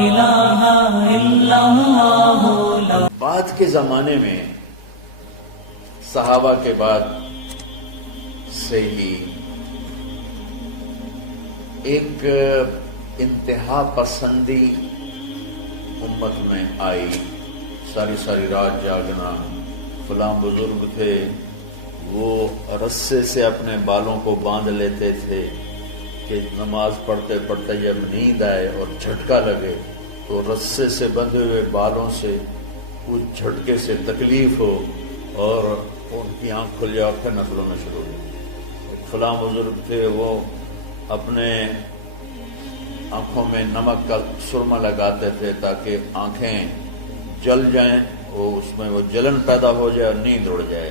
الہ الا اللہ۔ بعد کے زمانے میں صحابہ کے بعد سے ہی ایک انتہا پسندی امت میں آئی، ساری رات جاگنا۔ فلاں بزرگ تھے، وہ رسے سے اپنے بالوں کو باندھ لیتے تھے کہ نماز پڑھتے پڑھتے جب نیند آئے اور جھٹکا لگے تو رسے سے بندھے ہوئے بالوں سے اس جھٹکے سے تکلیف ہو اور ان کی آنکھ کھل جائے اور پھر نفلوں میں شروع ہو۔ فلاں بزرگ تھے، وہ اپنے آنکھوں میں نمک کا سرما لگاتے تھے تاکہ آنکھیں جل جائیں، اس میں وہ جلن پیدا ہو جائے اور نیند اڑ جائے۔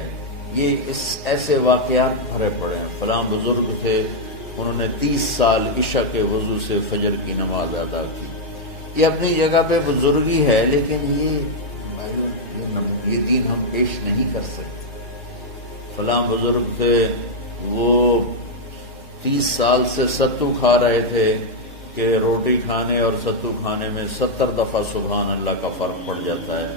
یہ ایسے واقعات بھرے پڑے ہیں۔ فلاں بزرگ تھے، انہوں نے 30 سال عشاء کے وضو سے فجر کی نماز ادا کی۔ یہ اپنی جگہ پہ بزرگی ہے، لیکن یہ دین ہم پیش نہیں کر سکتے۔ فلاں بزرگ تھے، وہ 30 سال سے ستو کھا رہے تھے کہ روٹی کھانے اور ستو کھانے میں 70 دفعہ سبحان اللہ کا فرق پڑ جاتا ہے۔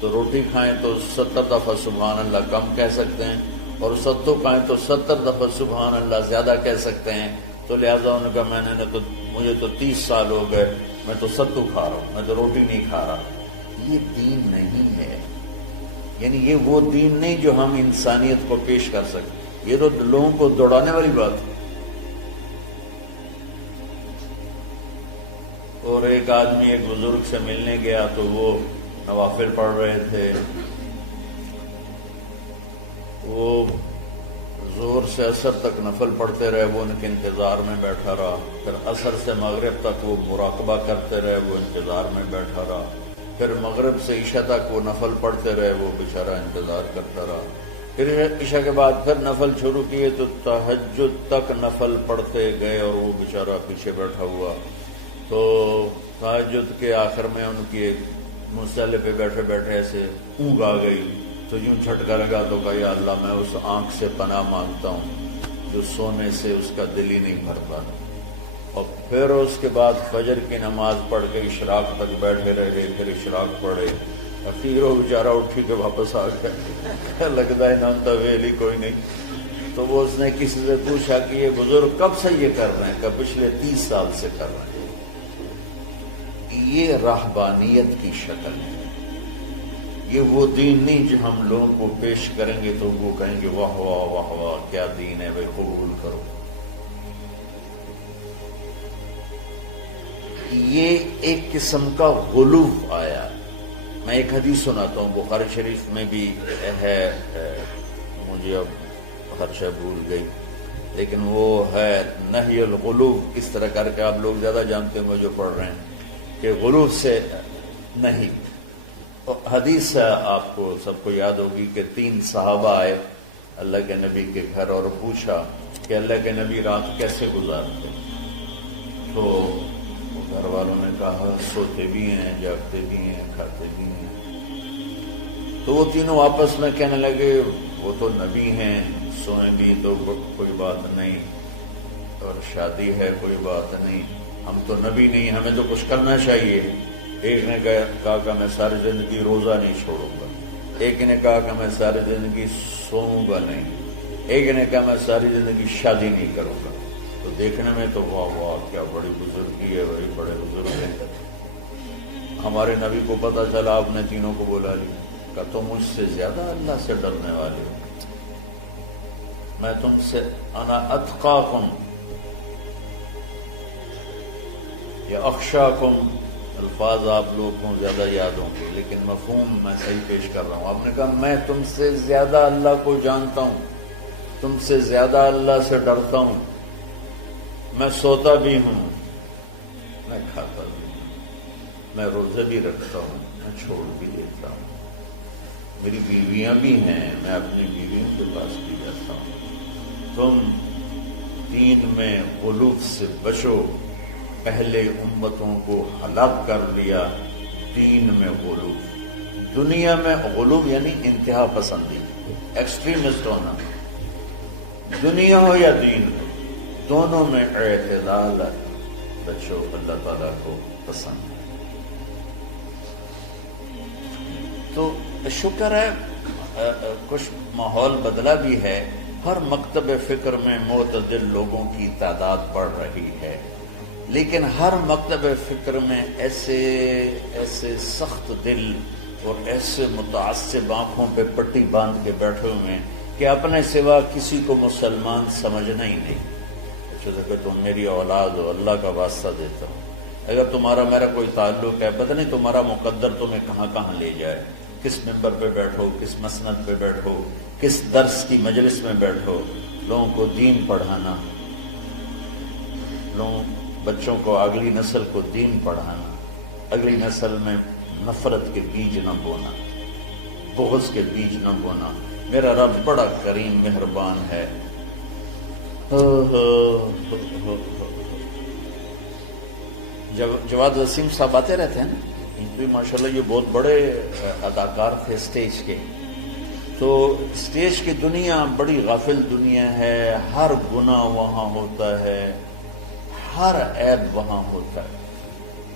تو روٹی کھائیں تو 70 دفعہ سبحان اللہ کم کہہ سکتے ہیں، اور ستو کھائیں تو 70 دفعہ سبحان اللہ زیادہ کہہ سکتے ہیں۔ تو لہٰذا ان کا مجھے تو 30 سال ہو گئے، میں تو ستو کھا رہا ہوں، میں تو روٹی نہیں کھا رہا۔ یہ دین نہیں ہے، یعنی یہ وہ دین نہیں جو ہم انسانیت کو پیش کر سکتے۔ یہ تو لوگوں کو دوڑانے والی بات ہے۔ اور ایک آدمی ایک بزرگ سے ملنے گیا تو وہ نوافل پڑھ رہے تھے، وہ ظہر سے عصر تک نفل پڑھتے رہے، وہ ان کے انتظار میں بیٹھا رہا۔ پھر عصر سے مغرب تک وہ مراقبہ کرتے رہے، وہ انتظار میں بیٹھا رہا۔ پھر مغرب سے عشاء تک وہ نفل پڑھتے رہے، وہ بیچارہ انتظار کرتا رہا۔ پھر عشاء کے بعد پھر نفل شروع کیے تو تہجد تک نفل پڑھتے گئے اور وہ بیچارہ پیچھے بیٹھا ہوا۔ تو تہجد کے آخر میں ان کی ایک مصلی پہ بیٹھے بیٹھے ایسے اونگ آ گئی، تو یوں جھٹکا لگا تو کہا یا اللہ میں اس آنکھ سے پناہ مانگتا ہوں جو سونے سے اس کا دل ہی نہیں بھرتا۔ اور پھر اس کے بعد فجر کی نماز پڑھ کے اشراق تک بیٹھے رہے، پھر اشراق پڑھے، اخیر وہ بیچارہ اٹھی کے واپس آ گیا۔ لگتا ہے نام تو ویلی کوئی نہیں۔ تو وہ اس نے کسی سے پوچھا کہ یہ بزرگ کب سے یہ کر رہے ہیں؟ کہ پچھلے 30 سال سے کر رہے ہیں۔ یہ راہبانیت کی شکل ہے، یہ وہ دین نہیں جو ہم لوگوں کو پیش کریں گے تو وہ کہیں گے واہ واہ واہ واہ کیا دین ہے بھائی، قبول کرو۔ یہ ایک قسم کا غلو آیا۔ میں ایک حدیث سناتا ہوں، بخاری شریف میں بھی ہے، مجھے اب ہر شے بھول گئی، لیکن وہ ہے نہی الغلو، اس طرح کر کے آپ لوگ زیادہ جانتے ہیں، جو پڑھ رہے ہیں کہ غلو سے نہیں۔ حدیث آپ کو سب کو یاد ہوگی کہ 3 صحابہ آئے اللہ کے نبی کے گھر اور پوچھا کہ اللہ کے نبی رات کیسے گزارتے؟ تو گھر والوں نے کہا سوتے بھی ہیں، جاگتے بھی ہیں، کھاتے بھی ہیں۔ تو وہ تینوں آپس میں کہنے لگے وہ تو نبی ہیں، سوئیں بھی تو کوئی بات نہیں، اور شادی ہے کوئی بات نہیں، ہم تو نبی نہیں، ہمیں تو کچھ کرنا چاہیے۔ ایک نے کہا کہ میں ساری زندگی روزہ نہیں چھوڑوں گا، ایک نے کہا کہ میں ساری زندگی سوؤں گا نہیں، ایک نے کہا میں ساری زندگی شادی نہیں کروں گا۔ تو دیکھنے میں تو واہ واہ کیا بڑی بزرگی ہے بھائی، بڑے بزرگ ہیں۔ ہمارے نبی کو پتہ چلا، آپ نے تینوں کو بولا لیا کہ تم مجھ سے زیادہ اللہ سے ڈرنے والے ہو، میں تم سے انا اتقاکم یا اخشاکم، الفاظ آپ لوگوں کو زیادہ یاد ہوں گے لیکن مفہوم میں صحیح پیش کر رہا ہوں۔ آپ نے کہا میں تم سے زیادہ اللہ کو جانتا ہوں، تم سے زیادہ اللہ سے ڈرتا ہوں، میں سوتا بھی ہوں، میں کھاتا بھی ہوں، میں روزے بھی رکھتا ہوں، میں چھوڑ بھی دیتا ہوں، میری بیویاں بھی ہیں، میں اپنی بیویوں کے پاس بھی جاتا ہوں۔ تم دین میں غلو سے بچو، پہلے امتوں کو ہلاک کر لیا دین میں غلو۔ دنیا میں غلو یعنی انتہا پسندی، ایکسٹریمسٹ ہونا، دنیا ہو یا دین ہو، دونوں میں اعتدال بچو، اللہ تعالیٰ کو پسند ہے۔ تو شکر ہے کچھ ماحول بدلا بھی ہے، ہر مکتب فکر میں معتدل لوگوں کی تعداد بڑھ رہی ہے، لیکن ہر مکتب فکر میں ایسے سخت دل اور ایسے متعصب آنکھوں پہ پٹی باندھ کے بیٹھے ہوئے ہیں کہ اپنے سوا کسی کو مسلمان سمجھنا ہی نہیں۔ اچھا کہ تم میری اولاد ہو، اللہ کا واسطہ دیتا ہوں، اگر تمہارا میرا کوئی تعلق ہے، پتہ نہیں تمہارا مقدر تمہیں کہاں کہاں لے جائے، کس ممبر پہ بیٹھو، کس مسند پہ بیٹھو، کس درس کی مجلس میں بیٹھو، لوگوں کو دین پڑھانا، بچوں کو، اگلی نسل کو دین پڑھانا، اگلی نسل میں نفرت کے بیج نہ بونا، بغض کے بیج نہ بونا۔ میرا رب بڑا کریم مہربان ہے۔ جواد وسیم صاحب آتے رہتے ہیں نا، ماشاءاللہ یہ بہت بڑے اداکار تھے اسٹیج کے، تو اسٹیج کی دنیا بڑی غافل دنیا ہے، ہر گناہ وہاں ہوتا ہے، ہر عیب وہاں ہوتا ہے۔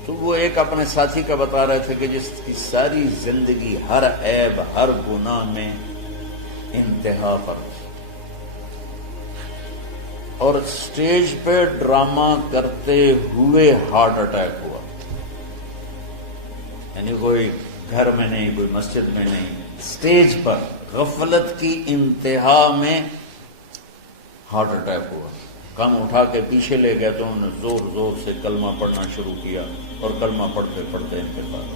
تو وہ ایک اپنے ساتھی کا بتا رہے تھے کہ جس کی ساری زندگی ہر عیب ہر گناہ میں انتہا پر تھی، اور اسٹیج پہ ڈرامہ کرتے ہوئے ہارٹ اٹیک ہوا، یعنی کوئی گھر میں نہیں، کوئی مسجد میں نہیں، اسٹیج پر غفلت کی انتہا میں ہارٹ اٹیک ہوا۔ کم اٹھا کے پیچھے لے گئے تو انہوں نے زور زور سے کلمہ پڑھنا شروع کیا، اور کلمہ پڑھتے پڑھتے انتقال۔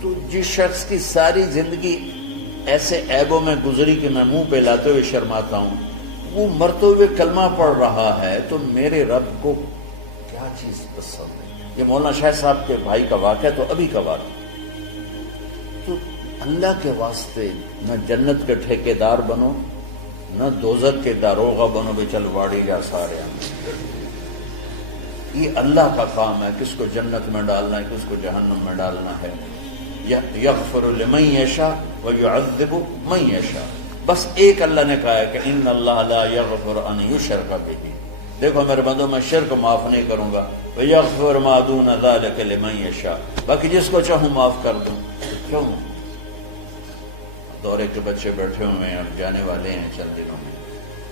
تو جس شخص کی ساری زندگی ایسے عیبوں میں گزری کہ میں منہ پہ لاتے ہوئے شرماتا ہوں، وہ مرتے ہوئے کلمہ پڑھ رہا ہے، تو میرے رب کو کیا چیز پسند ہے؟ یہ مولانا شاہ صاحب کے بھائی کا واقعہ تو ابھی کا واقعہ۔ تو اللہ کے واسطے نہ جنت کے ٹھیکیدار بنو، نہ دوزخ کے داروغہ بنو بے چل واڑی جا سارے۔ یہ اللہ کا کام ہے، کس کو جنت میں ڈالنا ہے، کس کو جہنم میں ڈالنا ہے۔ یغفر لمن یشاء ویعذب من یشاء، بس ایک اللہ نے کہا ہے کہ ان اللہ لا یغفر ان یشرک بہ، دیکھو میرے بندوں میں شرک معاف نہیں کروں گا، ویغفر ما دون ذلک لمن یشاء، باقی جس کو چاہوں معاف کر دوں۔ کیوں؟ دورے کے بچے بیٹھے ہوئے ہیں، اب جانے والے ہیں چند دنوں میں،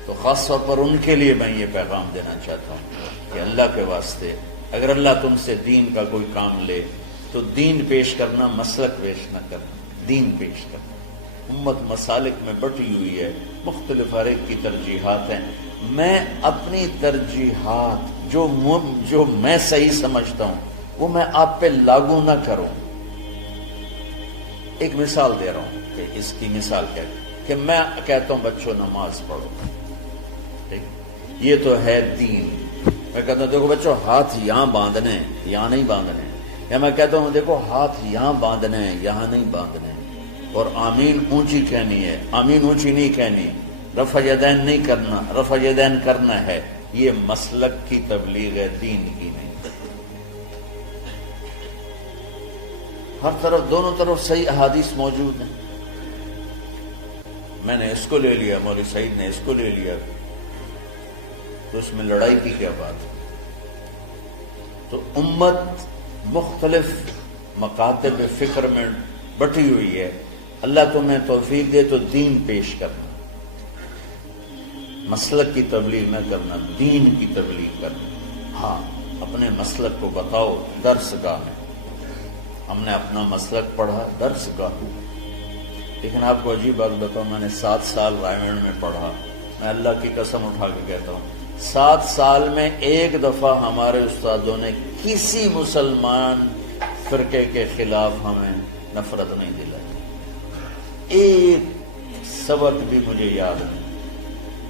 تو خاص طور پر ان کے لیے میں یہ پیغام دینا چاہتا ہوں کہ اللہ کے واسطے اگر اللہ تم سے دین کا کوئی کام لے تو دین پیش کرنا، مسلک پیش نہ کرنا، دین پیش کرنا۔ امت مسالک میں بٹی ہوئی ہے، مختلف ہر ایک کی ترجیحات ہیں، میں اپنی ترجیحات جو میں صحیح سمجھتا ہوں وہ میں آپ پہ لاگو نہ کروں۔ ایک مثال دے رہا ہوں کہ اس کی مثال کیا ہے کہ میں کہتا ہوں بچوں نماز پڑھو، ٹھیک، یہ تو ہے دین۔ میں کہتا ہوں دیکھو بچوں ہاتھ یہاں باندھنے ہیں، یہاں نہیں باندھنے ہیں، یا میں کہتا ہوں دیکھو ہاتھ یہاں باندھنے ہیں، یہاں نہیں باندھنے ہیں، اور آمین اونچی کہنی ہے، آمین اونچی نہیں کہنی، رفع یدین نہیں کرنا، رفع یدین کرنا ہے۔ یہ مسلک کی تبلیغ ہے، دین کی نہیں۔ ہر طرف، دونوں طرف صحیح احادیث موجود ہیں۔ میں نے اس کو لے لیا، مولوی سعید نے اس کو لے لیا، تو اس میں لڑائی کی کیا بات ہے؟ تو امت مختلف مکاتب فکر میں بٹی ہوئی ہے، اللہ تمہیں توفیق دے تو دین پیش کرنا، مسلک کی تبلیغ نہ کرنا، دین کی تبلیغ کرنا۔ ہاں اپنے مسلک کو بتاؤ درس گاہ میں، ہم نے اپنا مسلک پڑھا درس گاہ، لیکن آپ کو عجیب بات بتاؤں، میں نے 7 سال رائمنڈ میں پڑھا، میں اللہ کی قسم اٹھا کے کہتا ہوں 7 سال میں ایک دفعہ ہمارے استادوں نے کسی مسلمان فرقے کے خلاف ہمیں نفرت نہیں دلائی۔ ایک سبق بھی مجھے یاد نہیں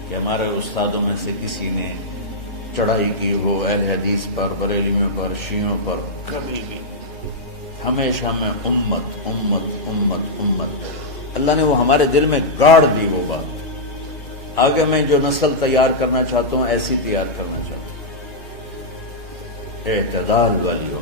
کہ ہمارے استادوں میں سے کسی نے چڑھائی کی ہو اہل حدیث پر، بریلیوں پر، شیعوں پر، کبھی بھی۔ ہمیشہ میں امت امت امت امت، اللہ نے وہ ہمارے دل میں گاڑ دی وہ بات۔ آگے میں جو نسل تیار کرنا چاہتا ہوں ایسی تیار کرنا چاہتا ہوں، اعتدال والی ہو۔